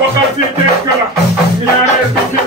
Wakati kekala, nyare biki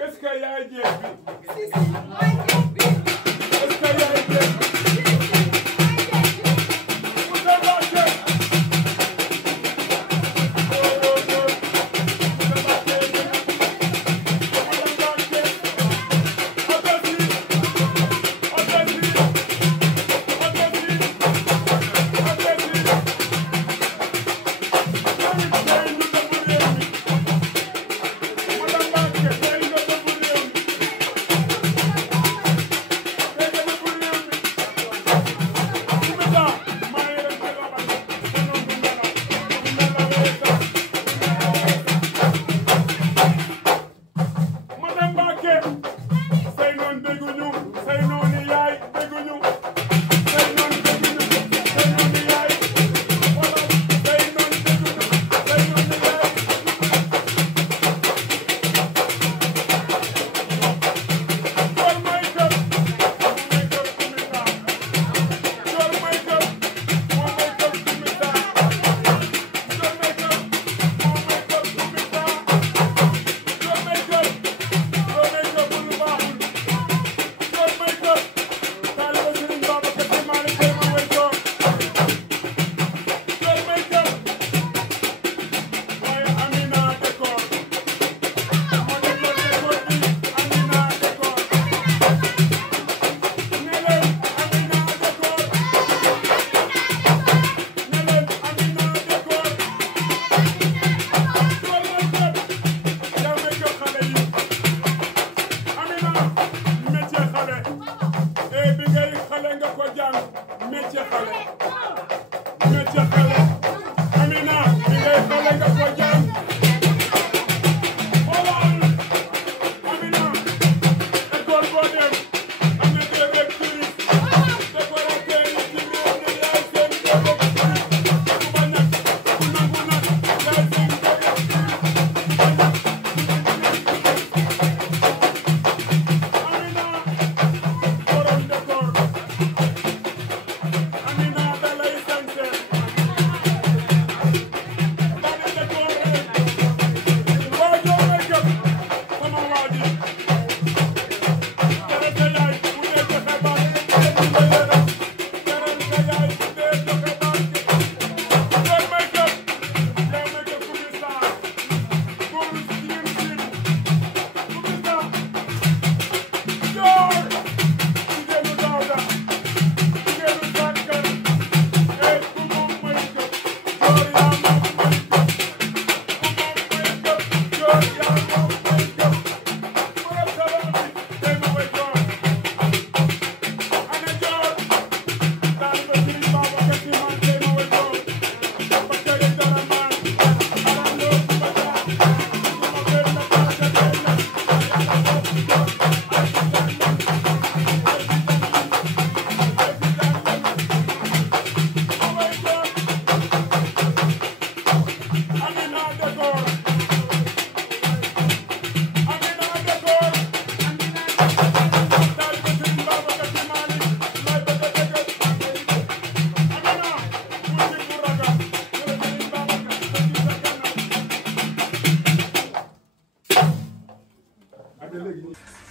est-ce que yaay jeex bi est-ce que yaay jeex bi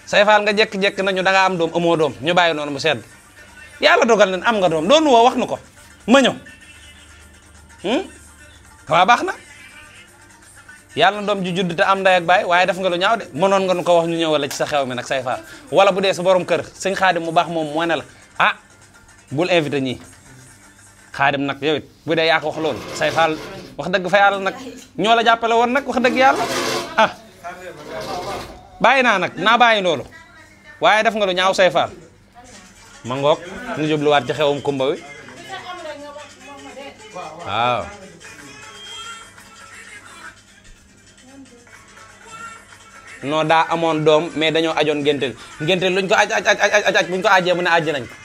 say faal nga jekk-jekk nañu da nga am doom amoo doom ñu bàyyi noonu mu sedd yàlla dogal leen am nga doom doonu woo wax nu ko ma ñëw waa baax na yàlla doom ju judd te am nday ak baay waaye def nga lu ñaaw de mënoon nga nu ko wax ñu ñëwala ci sa xew mi nag say faal wala bu dee sa borom kër sëñ xaadim mu baax moom moo ne la ah bul invité ñii xaadim nag yow it bu dee yaa ko wax loolu say faal wax dëgg fa yàlla nag ñoo la jàppale woon nag wax dëgg yàlla ah bàyyi naa nag naa bàyyi loolu waaye def nga lu ñaaw say faal ma ngoog ñu jubluwaat ci xewum kumba wi waaw non daa amoon doom mais dañoo ajoon ngénte luñ ko aj buñ ko ajee mu ne ajji nañ ko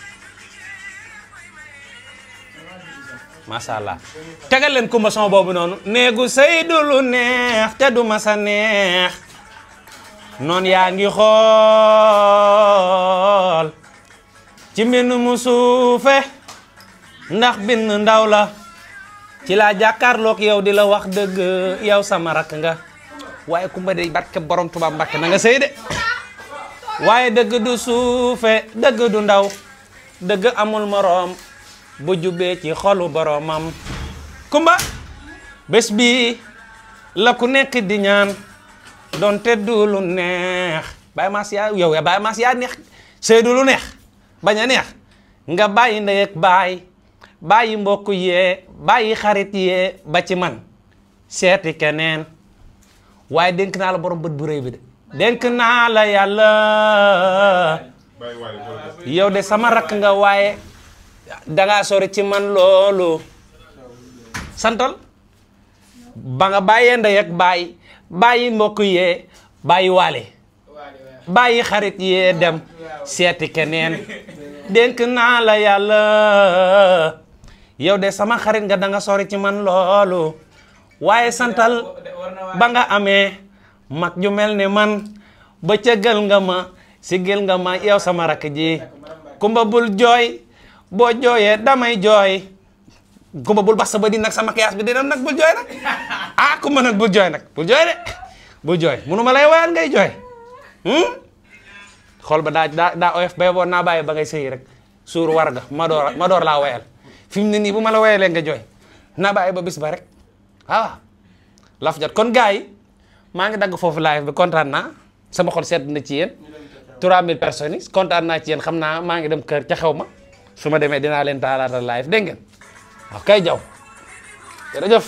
masha Allah tegal leen kumba son boobu noonu néegu sëy du lu neex te du masa neex noon yaa ngi xool ci mbind mu suufe ndax bind ndaw la ci laa jàkkaarloog yow di la wax dëgg yow sama rakk nga waaye kumba day barke borom Tuubaa Mbàkke na nga sëy de waaye dëgg du suufe dëgg du ndaw dëgg amul moroom bu jubee ci xolu boromam kumba bés bi la ku nekk di ñaan donte du lu neex Baye Mass yaa yow ya Baye Mass yaa neex sëy du lu neex bañ a neex nga bàyyi ndey ak baay bàyyi mbokk yee bàyyi xarit yee ba ci man seeti keneen waaye dénk naa la borom bët bu rëy bi de dénk naa la yàlla yow de sama rakk nga waaye dangaa sori ci man loolu santal ba nga bàyyee ndey ak baay bàyyi mbokk yee bàyyi waale bàyyi xarit yee dem seeti keneen dénk naa la yàlla yow de sama xarit nga danga sori ci man loolu waaye santal ba nga amee mag ju mel ne man ba cëggal nga ma sigil nga ma yow sama rakk ji kumba bul jooy boo jooyee damay jooy kumba bul bax sa ba di nag sama kiyaas bi dina nag bul jooy nag ah kumba nag bul jooy nag bul jooy de bul jooy munu ma lay wayal ngay jooy xool ba daa oyof bay boo naa bàyyi ba ngay sëyi rek suur war ga ma door laa wayal fi mu ne nii bu ma la wayalee nga jooy naa bàyyi ba bis ba rek waaw laf jot kon gars yi maa ngi dagg foofu live bi kontaan naa sama xol sedd na ci yéen 3000 personnes yi kontaan naa ci yéen xam naa maa ngi dem kër ca xew ma su ma demee dinaa leen taalaatal live dégg ngeen waaw kay jaw jërëjëf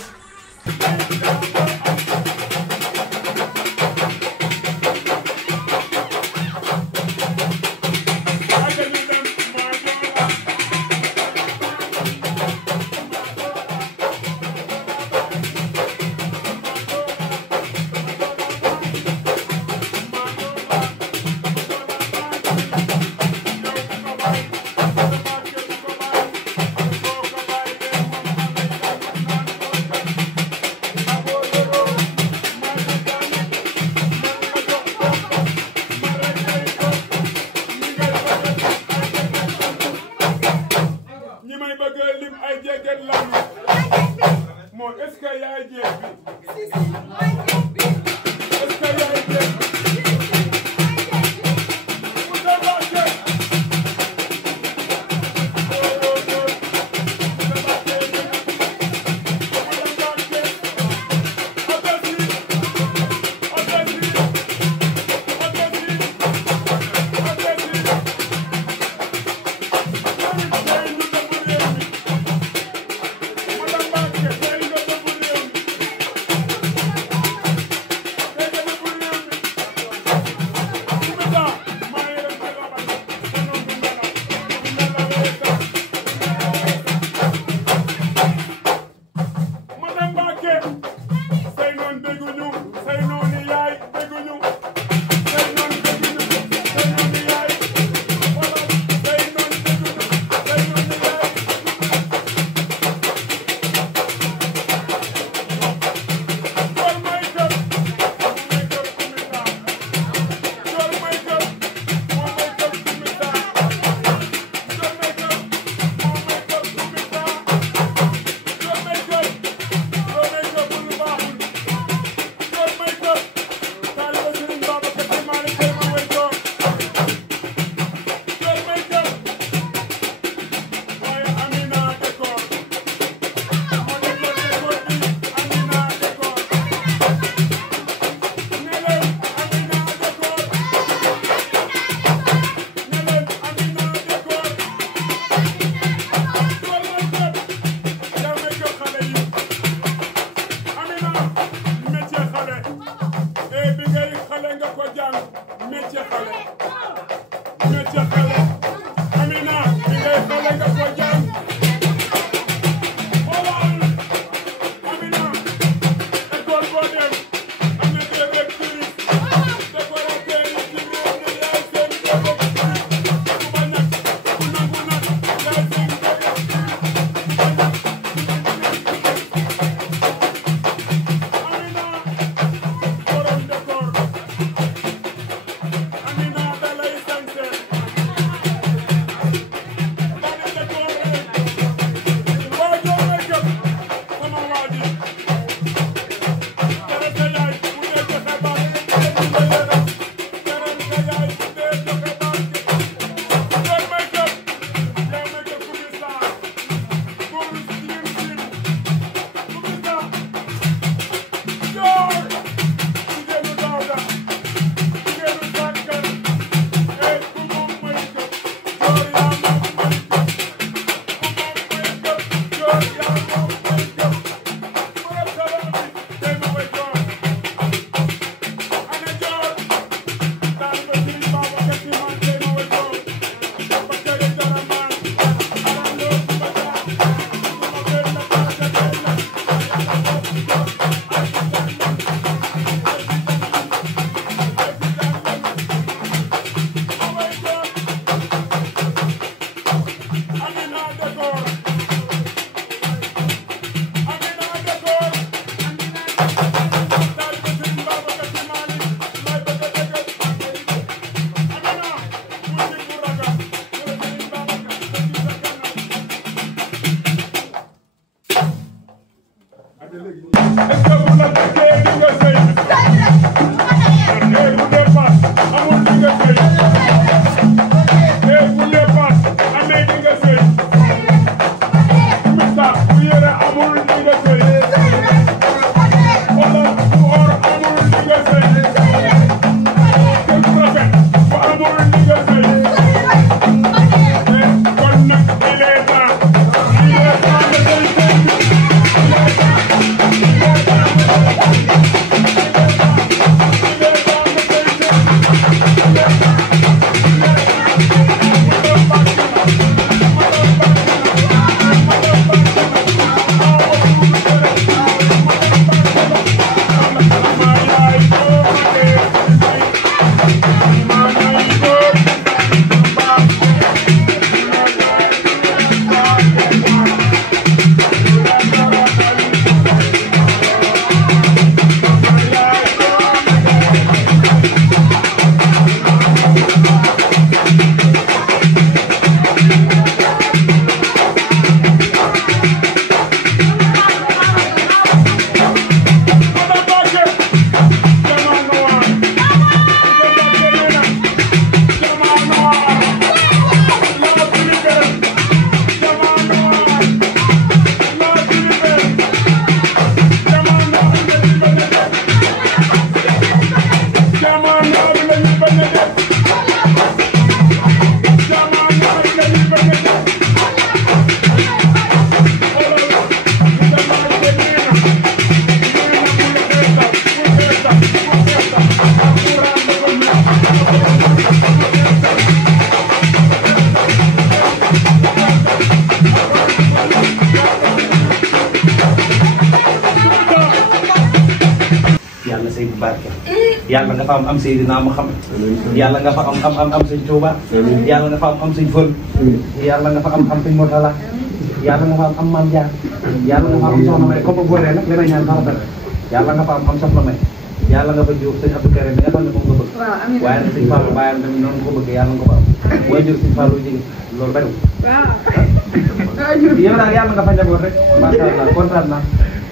yàlla say bu barke yàlla nga fa am Seydina Muhammad yàlla nga fa am sëñ Tuuba yàlla nga fa am sëñ Fall yàlla nga fa am sëñ Murtala yàlla nga fa am Maam Jaar yàlla nga fa am soxna May comme boole nag li may ñaan sax dara yàlla nga fa am soxna May yàlla nga fa jóg sëñ Abdou Karim bi nga xam ne moom nga bëgg waaye nag sëñ Fallou bàyyam tamit noonu ko bëgg yàlla nga ko am way jur sëñ Fallou jigi loolu bariwul yow daal yàlla nga fa njaboot rek macha allah kontaan naa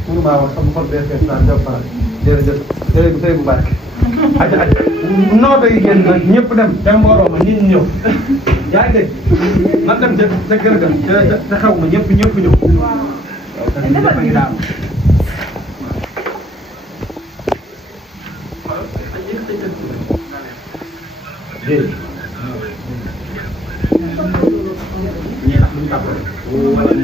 mënu maa wax sama xol bee fees naa jox faral jërëjëf jërëjëf sëy bu barke aja nooto yi génn nag ñëpp dem te mbooloo ma nit ñi ñëw yaa ngi dégg man dem ca kër ga te xew ma ñëpp ñëw ñëpp a ngi daam ñii tax luñu tàpp wala ne